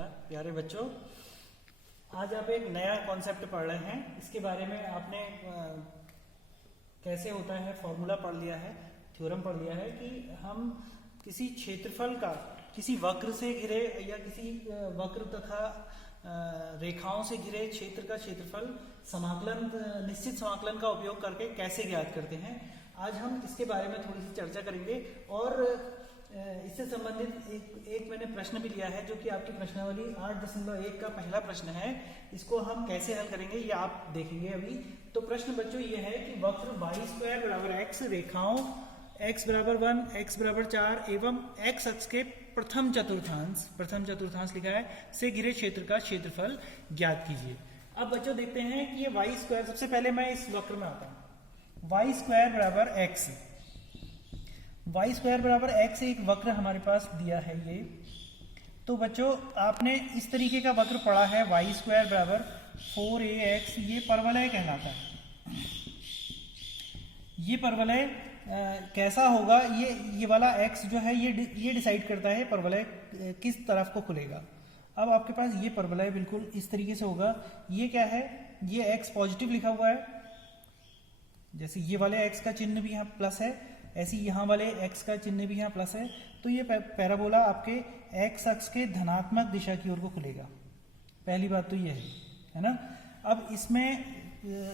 प्यारे बच्चों, आज आप एक नया कॉन्सेप्ट पढ़ रहे हैं। इसके बारे में आपने कैसे होता है फॉर्मूला पढ़ लिया है, थ्योरम पढ़ लिया है कि हम किसी क्षेत्रफल का किसी वक्र से घिरे या किसी वक्र तथा रेखाओं से घिरे क्षेत्र का क्षेत्रफल समाकलन, निश्चित समाकलन का उपयोग करके कैसे ज्ञात करते हैं। आज हम इसके बारे में थोड़ी सी चर्चा करेंगे और इससे संबंधित एक मैंने प्रश्न भी लिया है जो कि आपकी प्रश्नावली 8.1 का पहला प्रश्न है। इसको हम कैसे हल करेंगे ये आप देखेंगे अभी। तो प्रश्न बच्चों ये है कि वक्र y² बराबर x रेखाओं x बराबर 1, x बराबर 4 एवं x अक्ष के प्रथम चतुर्थांश लिखा है से घिरे क्षेत्र का क्षेत्रफल ज्ञात कीजिए। अब बच्चों देखते हैं कि ये y², सबसे पहले मैं इस वक्र में आता हूं। y² बराबर x, y² बराबर x एक वक्र हमारे पास दिया है ये। तो बच्चों आपने इस तरीके का वक्र पढ़ा है y² बराबर 4ax, ये परवलय कहलाता है। ये परवलय कैसा होगा, ये वाला x जो है ये डिसाइड करता है परवलय किस तरफ को खुलेगा। अब आपके पास ये परवलय बिल्कुल इस तरीके से होगा। ये क्या है, ये x पॉजिटिव लिखा हुआ है, जैसे ये वाले x का चिन्ह भी यहाँ प्लस है, ऐसे यहाँ वाले x का चिन्ह भी यहाँ प्लस है। तो ये पैराबोला आपके x अक्ष के धनात्मक दिशा की ओर को खुलेगा। पहली बात तो ये है ना। अब इसमें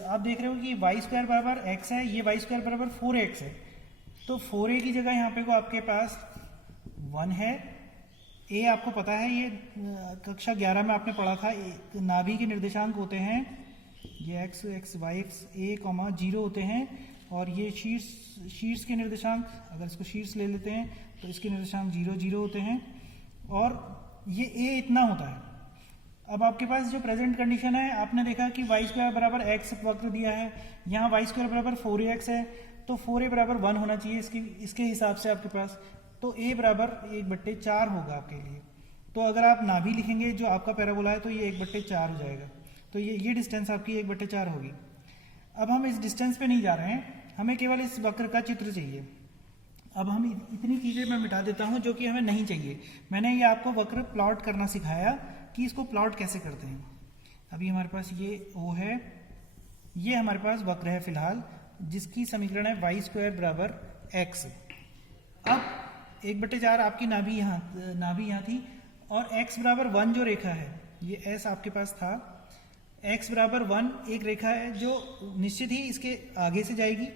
आप देख रहे हो कि y² बराबर x है, ये y² बराबर 4x है। तो 4a की जगह यहाँ पे को आपके पास 1 है। a आपको पता है, ये कक्षा 11 में आपने पढ़ा था, नाभि के निर्देशांक होते हैं ये x, y, a, 0 होते हैं। और ये शीर्ष के निर्देशांक, अगर इसको शीर्ष ले लेते हैं तो इसके निर्देशांक 0, 0 होते हैं और ये a इतना होता है। अब आपके पास जो प्रेजेंट कंडीशन है, आपने देखा कि y² बराबर x वक्र दिया है, यहाँ y² बराबर 4ax है, तो 4a बराबर 1 होना चाहिए इसके हिसाब से आपके पास। तो a बराबर 1/4 होगा आपके लिए। तो अगर आप नाभि लिखेंगे जो आपका पैराबोला है तो ये 1/4 हो जाएगा। तो ये डिस्टेंस आपकी 1/4 होगी। अब हम इस डिस्टेंस पे नहीं जा रहे हैं, हमें केवल इस वक्र का चित्र चाहिए। अब हम इतनी चीज़ें मैं मिटा देता हूं जो कि हमें नहीं चाहिए। मैंने ये आपको वक्र प्लॉट करना सिखाया कि इसको प्लॉट कैसे करते हैं। अभी हमारे पास ये O है, ये हमारे पास वक्र है फिलहाल, जिसकी समीकरण है y² बराबर x। अब 1/4 आपकी नाभि यहाँ थी और x बराबर 1 जो रेखा है, ये s आपके पास था। x बराबर 1 एक रेखा है जो निश्चित ही इसके आगे से जाएगी।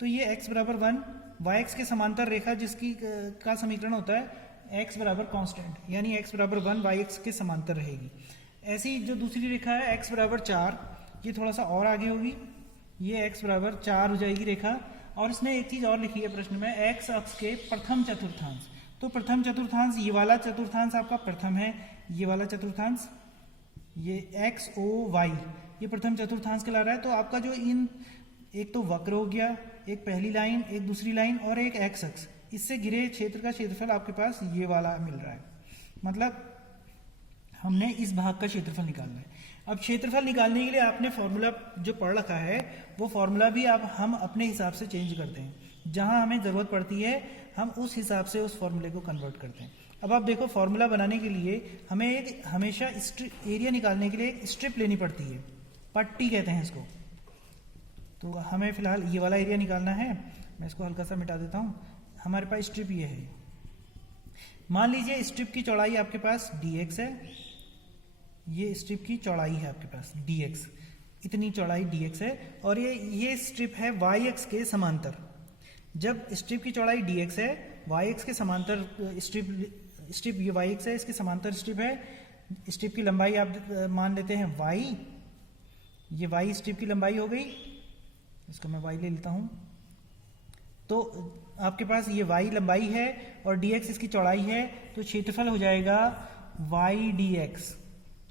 तो ये x बराबर 1 y के समांतर रेखा जिसकी का समीकरण होता है x बराबर कांस्टेंट, यानी x बराबर 1 y के समांतर रहेगी। ऐसी जो दूसरी रेखा है x बराबर 4, ये थोड़ा सा और आगे होगी, ये x बराबर 4 हो जाएगी रेखा। और इसने एक चीज और लिखी है प्रश्न में, x अक्ष के प्रथम चतुर्थांश। तो प्रथम चतुर्थांश, ये वाला चतुर्थांश आपका प्रथम है, ये वाला चतुर्थांश ये x o y ये प्रथम चतुर्थांश कहला रहा है। तो आपका जो एक तो वक्र हो गया, एक पहली लाइन, एक दूसरी लाइन और एक x अक्ष, इससे घिरे क्षेत्र का क्षेत्रफल आपके पास ये वाला मिल रहा है। मतलब हमने इस भाग का क्षेत्रफल निकालना है। अब क्षेत्रफल निकालने के लिए आपने फॉर्मूला जो पढ़ रखा है वो फॉर्मूला भी अब हम अपने हिसाब से चेंज करते हैं। जहां हमें जरूरत पड़ती है हम उस हिसाब से उस फॉर्मूले को कन्वर्ट करते हैं। अब आप देखो, फॉर्मूला बनाने के लिए हमें हमेशा एरिया निकालने के लिए एक स्ट्रिप लेनी पड़ती है, पट्टी कहते हैं इसको। तो हमें फिलहाल ये वाला एरिया निकालना है। मैं इसको हल्का सा मिटा देता हूँ। हमारे पास स्ट्रिप ये है, मान लीजिए स्ट्रिप की चौड़ाई आपके पास dx है, ये स्ट्रिप की चौड़ाई है आपके पास dx, इतनी चौड़ाई dx है और ये स्ट्रिप है y अक्ष के समांतर। जब स्ट्रिप की चौड़ाई dx है, y अक्ष के समांतर स्ट्रिप ये y अक्ष है, इसके समांतर स्ट्रिप है। स्ट्रिप की लंबाई आप मान लेते हैं y, ये y स्ट्रिप की लंबाई हो गई, इसको मैं y ले लेता हूं। तो आपके पास ये y लंबाई है और dx इसकी चौड़ाई है, तो क्षेत्रफल हो जाएगा y dx।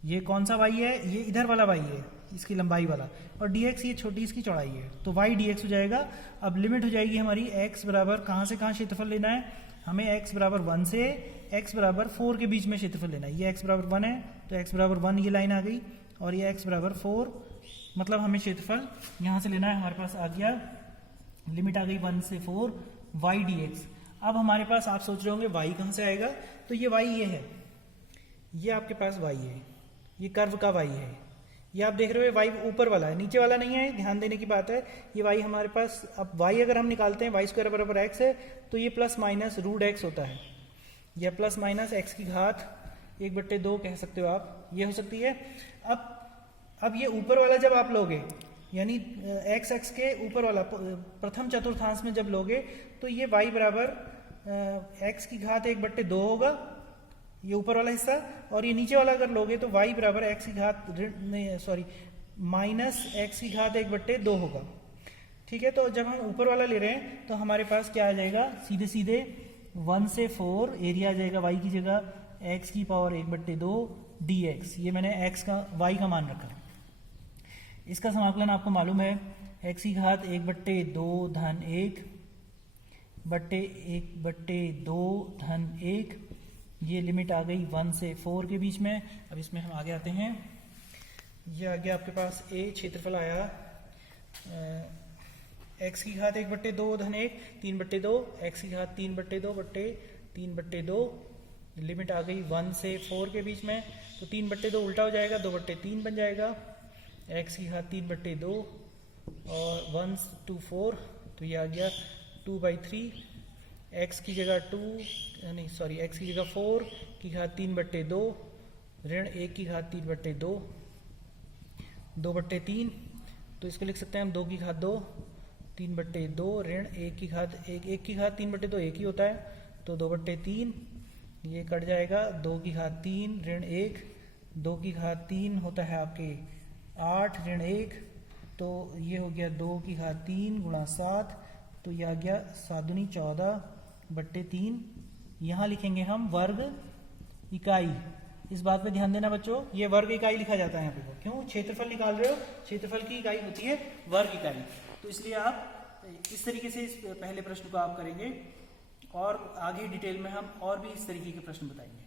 ये कौन सा y है, ये इधर वाला y है, इसकी लंबाई वाला, और dx ये छोटी इसकी चौड़ाई है, तो y dx हो जाएगा। अब लिमिट हो जाएगी हमारी x बराबर कहाँ से कहाँ क्षेत्रफल लेना है, हमें x बराबर 1 से x बराबर 4 के बीच में क्षेत्रफल लेना है। ये x बराबर 1 है तो x बराबर 1 ये लाइन आ गई और ये x बराबर 4, मतलब हमें क्षेत्रफल यहाँ से लेना है। हमारे पास आ गया, लिमिट आ गई 1 से 4 y dx। अब हमारे पास, आप सोच रहे होंगे y कहाँ से आएगा, तो ये y ये है, ये आपके पास y है, ये कर्व का y है। ये आप देख रहे हो y ऊपर वाला है, नीचे वाला नहीं है, ध्यान देने की बात है। ये y हमारे पास, अब y अगर हम निकालते हैं वाई स्क्वायर बराबर x है, तो ये प्लस माइनस रूट x होता है, या प्लस माइनस x की घात 1/2 कह सकते हो आप, ये हो सकती है। अब ये ऊपर वाला जब आप लोगे, यानी x x के ऊपर वाला प्रथम चतुर्थांश में जब लोगे, तो ये y बराबर x की घात 1/2 होगा, ये ऊपर वाला हिस्सा। और ये नीचे वाला अगर लोगे तो y बराबर x की घात माइनस x की घात 1/2 होगा। ठीक है, तो जब हम ऊपर वाला ले रहे हैं तो हमारे पास क्या आ जाएगा, सीधे सीधे 1 से 4 एरिया आ जाएगा y की जगह x की पावर 1/2 dx। ये मैंने x का y का मान रखा है। इसका समाकलन आपको मालूम है, x की घात 1/2 धन 1 बट्टे 1/2 धन 1। ये लिमिट आ गई 1 से 4 के बीच में। अब इसमें हम आगे आते हैं। ये आ गया आपके पास a क्षेत्रफल आया x की घात 1/2 धन 1 3/2, x की घात 3/2 बट्टे 3/2। लिमिट आ गई 1 से 4 के बीच में, तो 3/2 उल्टा हो जाएगा, 2/3 बन जाएगा। x की घात 3/2 और 1 to 4, तो ये आ गया 2/3। x की जगह 4 की घात 3/2 ऋण 1 की घात 3/2 2/3। तो इसको लिख सकते हैं हम 2 की घात 2 3/2 ऋण 1 की घात 1 की घात 3/2 1 ही होता है, तो 2/3 ये कट जाएगा। 2 की घात 3 ऋण 1, 2 की घात 3 होता है आपके 8 ऋण 1, तो ये हो गया 2 की घात 3 गुणा 7, तो ये आ गया 7 दूनी 14/3। यहाँ लिखेंगे हम वर्ग इकाई। इस बात पे ध्यान देना बच्चों, ये वर्ग इकाई लिखा जाता है यहाँ पे। क्यों? क्षेत्रफल निकाल रहे हो, क्षेत्रफल की इकाई होती है वर्ग इकाई, तो इसलिए आप इस तरीके से इस पहले प्रश्न को आप करेंगे, और आगे डिटेल में हम और भी इस तरीके के प्रश्न बताएंगे।